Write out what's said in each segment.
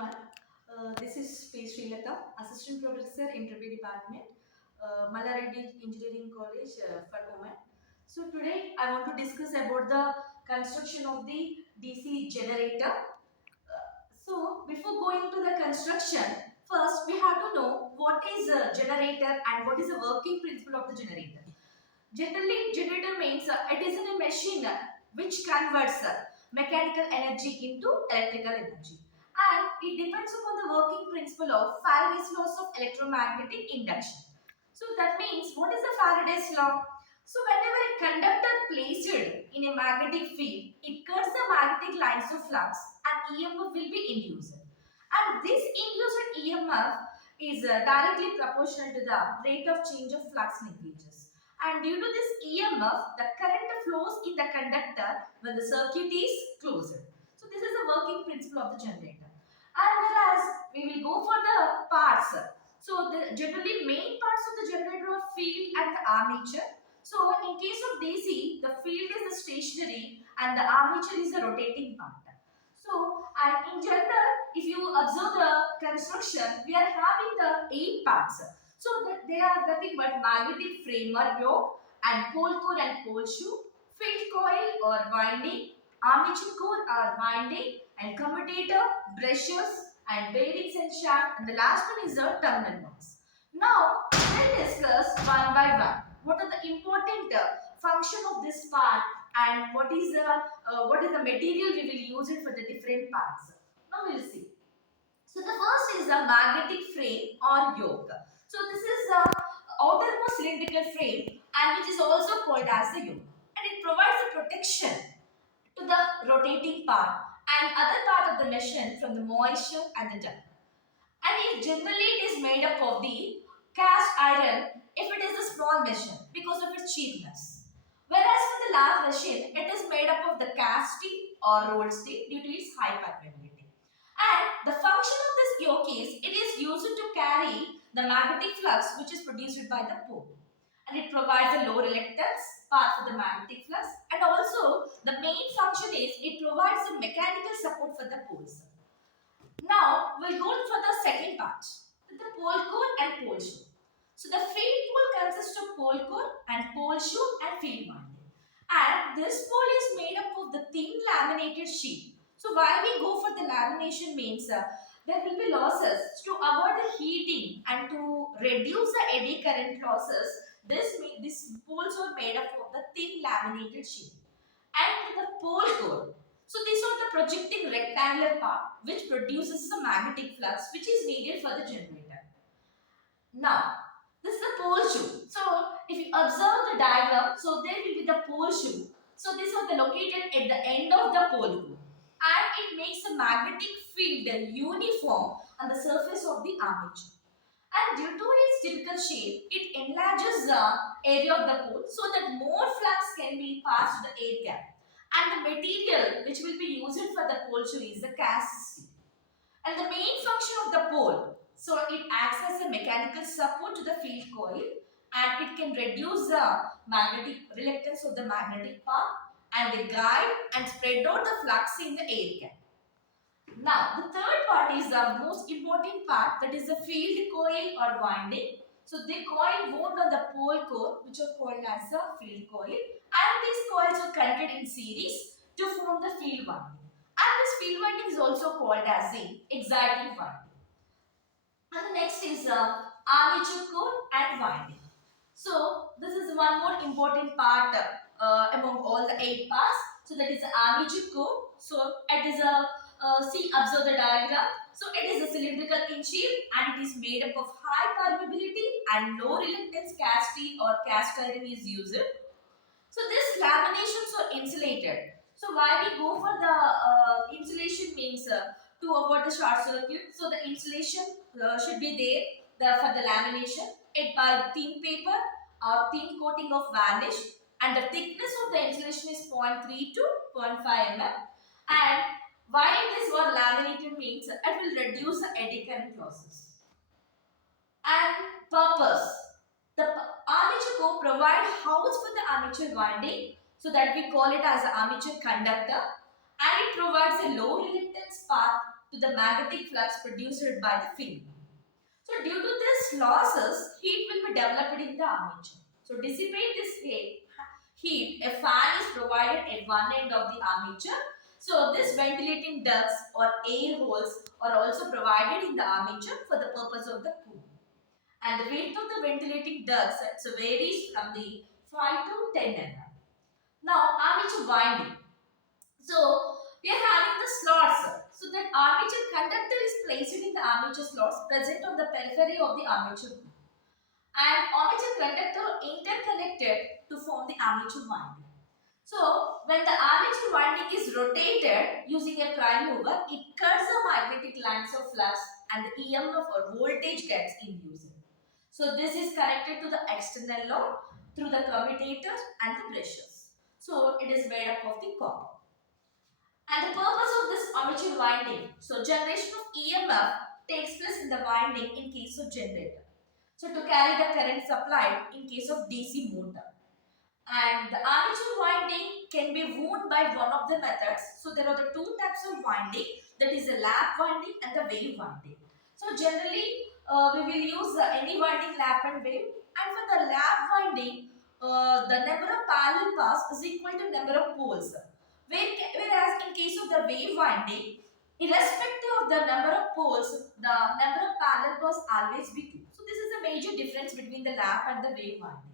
everyone. This is P. Srilata, Assistant Professor, Interview Department, Malareddy Engineering College for Women. So today I want to discuss about the construction of the DC generator. So before going to the construction, first we have to know what is a generator and what is the working principle of the generator. Generally, generator means it is a machine which converts mechanical energy into electrical energy. And it depends upon the working principle of Faraday's laws of electromagnetic induction. So that means, what is the Faraday's law? So whenever a conductor placed in a magnetic field, it cuts the magnetic lines of flux and EMF will be induced. And this induced EMF is directly proportional to the rate of change of flux linkages. And due to this EMF, the current flows in the conductor when the circuit is closed. So this is the working principle of the generator. And whereas we will go for the parts. So the generally main parts of the generator are field and the armature. So in case of DC, the field is the stationary and the armature is the rotating part. So, and in general, if you observe the construction, we are having the 8 parts. So that they are nothing but magnetic frame or yoke and pole core and pole shoe, field coil or winding, armature core or winding, and commutator, brushes, and bearings and shaft. And the last one is the terminal box. Now, we'll discuss one by one. What are the important function of this part and what is the material we will use it for the different parts. Now we'll see. So the first is the magnetic frame or yoke. So this is the outermost cylindrical frame and which is also called as the yoke, and it provides the protection to the rotating part and other part of the machine from the moisture and the dirt. And it is made up of the cast iron if it is a small machine because of its cheapness. Whereas for the large machine, it is made up of the cast steel or rolled steel due to its high permeability. And the function of this yoke is it is used to carry the magnetic flux which is produced by the pole. And it provides a low reluctance path for the magnetic flux, and also the main function is it provides a mechanical support for the poles. Now we'll go for the second part, the pole core and pole shoe. So the field pole consists of pole core and pole shoe and field winding. And this pole is made up of the thin laminated sheet. So why we go for the lamination means there will be losses. To avoid the heating and to reduce the eddy current losses, this poles are made up of the thin laminated sheet. And the pole core. So these are the projecting rectangular part which produces the magnetic flux which is needed for the generator. Now, this is the pole shoe. So if you observe the diagram, so there will be the pole shoe. So these are located at the end of the pole core, and it makes a magnetic field uniform on the surface of the armature. And due to its typical shape, it enlarges the area of the pole so that more flux can be passed to the air gap. And the material which will be used for the pole shoe is the cast steel. And the main function of the pole, so it acts as a mechanical support to the field coil, and it can reduce the magnetic reluctance of the magnetic path and they guide and spread out the flux in the air gap. Now, the third part is the most important part, that is the field coil or winding. So, the coil wound on the pole core which are called as the field coil, and these coils are connected in series to form the field winding. And this field winding is also called as the exciting winding. And the next is armature core and winding. So, this is one more important part among all the 8 parts. So, that is the armature core. So, it is a observe the diagram. So, it is a cylindrical in shape and it is made up of high permeability and low reluctance cast steel or cast iron is used. So, these laminations are insulated. So, why we go for the insulation means to avoid the short circuit. So, the insulation should be there for the lamination. It by thin paper or thin coating of varnish, and the thickness of the insulation is 0.3 to 0.5 mm. And why this word laminated means it will reduce the eddy current losses. And purpose. The armature core provide house for the armature winding, so that we call it as an armature conductor, and it provides a low reluctance path to the magnetic flux produced by the field. So due to these losses, heat will be developed in the armature. So dissipate this heat, a fan is provided at one end of the armature. So this ventilating ducts or air holes are also provided in the armature for the purpose of the cool. And the weight of the ventilating ducts so varies from the 5 to 10 mm. Now armature winding. So we are having the slots. So that armature conductor is placed in the armature slots present on the periphery of the armature. And armature conductor interconnected to form the armature winding. So when the armature winding is rotated using a prime mover, it cuts the magnetic lines of flux and the EMF or voltage gets induced. So this is connected to the external load through the commutators and the brushes. So it is made up of the copper. And the purpose of this armature winding, so generation of EMF takes place in the winding in case of generator. So to carry the current supplied in case of DC motor. And the armature winding can be wound by one of the methods. So there are the two types of winding, that is the lap winding and the wave winding. So generally we will use any winding lap and wave. And for the lap winding, the number of parallel paths is equal to number of poles. Whereas in case of the wave winding, irrespective of the number of poles, the number of parallel paths always be 2. So this is a major difference between the lap and the wave winding.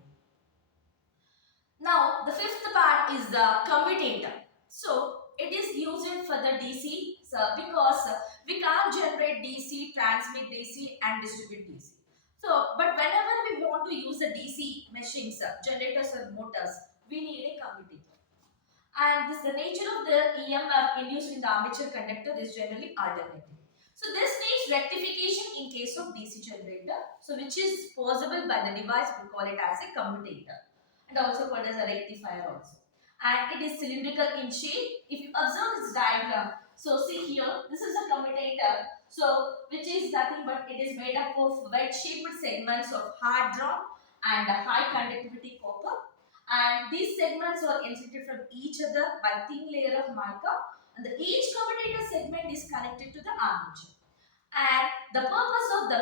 Now, the fifth part is the commutator. So, it is used for the DC because we can't generate DC, transmit DC and distribute DC. So, but whenever we want to use the DC machines, generators or motors, we need a commutator. And this, the nature of the EMF induced in the armature conductor is generally alternating. So, this needs rectification in case of DC generator, so which is possible by the device, we call it as a commutator, and also called as a rectifier also. And it is cylindrical in shape. If you observe this diagram, so see here, this is a commutator, so which is nothing but it is made up of wedge-shaped segments of hard drawn and high conductivity copper. And these segments are insulated from each other by thin layer of mica, and each commutator segment is connected to the armature. And the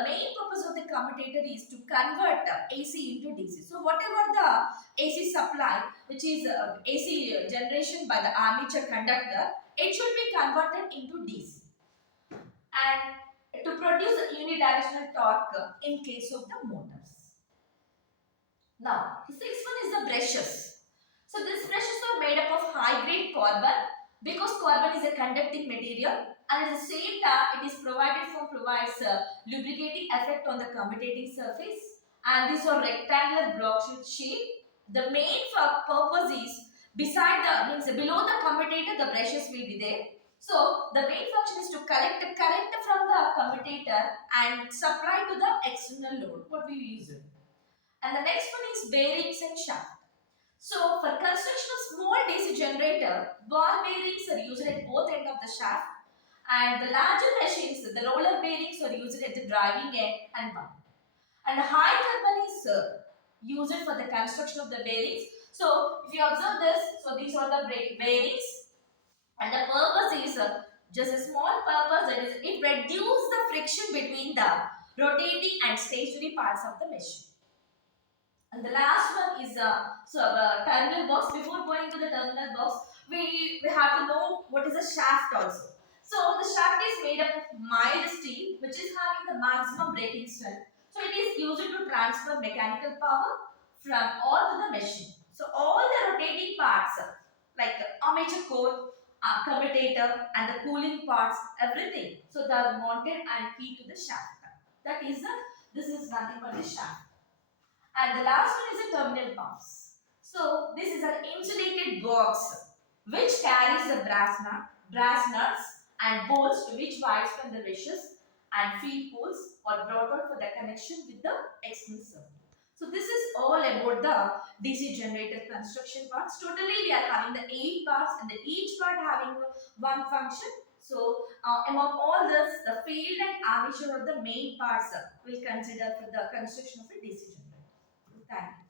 main purpose of the commutator is to convert AC into DC. So whatever the AC supply, which is AC generation by the armature conductor, it should be converted into DC. And to produce a unidirectional torque in case of the motors. Now, the sixth one is the brushes. So these brushes are made up of high-grade carbon because carbon is a conducting material, and at the same time it is provides lubricating effect on the commutating surface, and these are rectangular block shape. The main purpose is below the commutator the brushes will be there. So the main function is to collect the current from the commutator and supply to the external load what we use it. And the next one is bearings and shaft. So for construction of small DC generator, ball bearings are used at both ends of the shaft, and the larger machines, the roller bearings are used at the driving end and bump. And the high carbon is used for the construction of the bearings. So if you observe this, so these are the bearings, and the purpose is just a small purpose, that is it reduces the friction between the rotating and stationary parts of the machine. And the last one is terminal box. Before going to the terminal box, we have to know what is a shaft also. So the shaft is made up of mild steel, which is having the maximum braking strength. So it is used to transfer mechanical power from all to the machine. So all the rotating parts like armature core, commutator and the cooling parts, everything. So they are mounted and key to the shaft. This is nothing but the shaft. And the last one is a terminal pumps. So this is an insulated box which carries the brass nuts and bolts to which wires from the brushes and feed poles are brought out for the connection with the external circuit. So this is all about the DC generator construction parts. Totally we are having the 8 parts and each part having one function. So among all this, the field and armature are the main parts we'll consider for the construction of a DC generator. Thank you.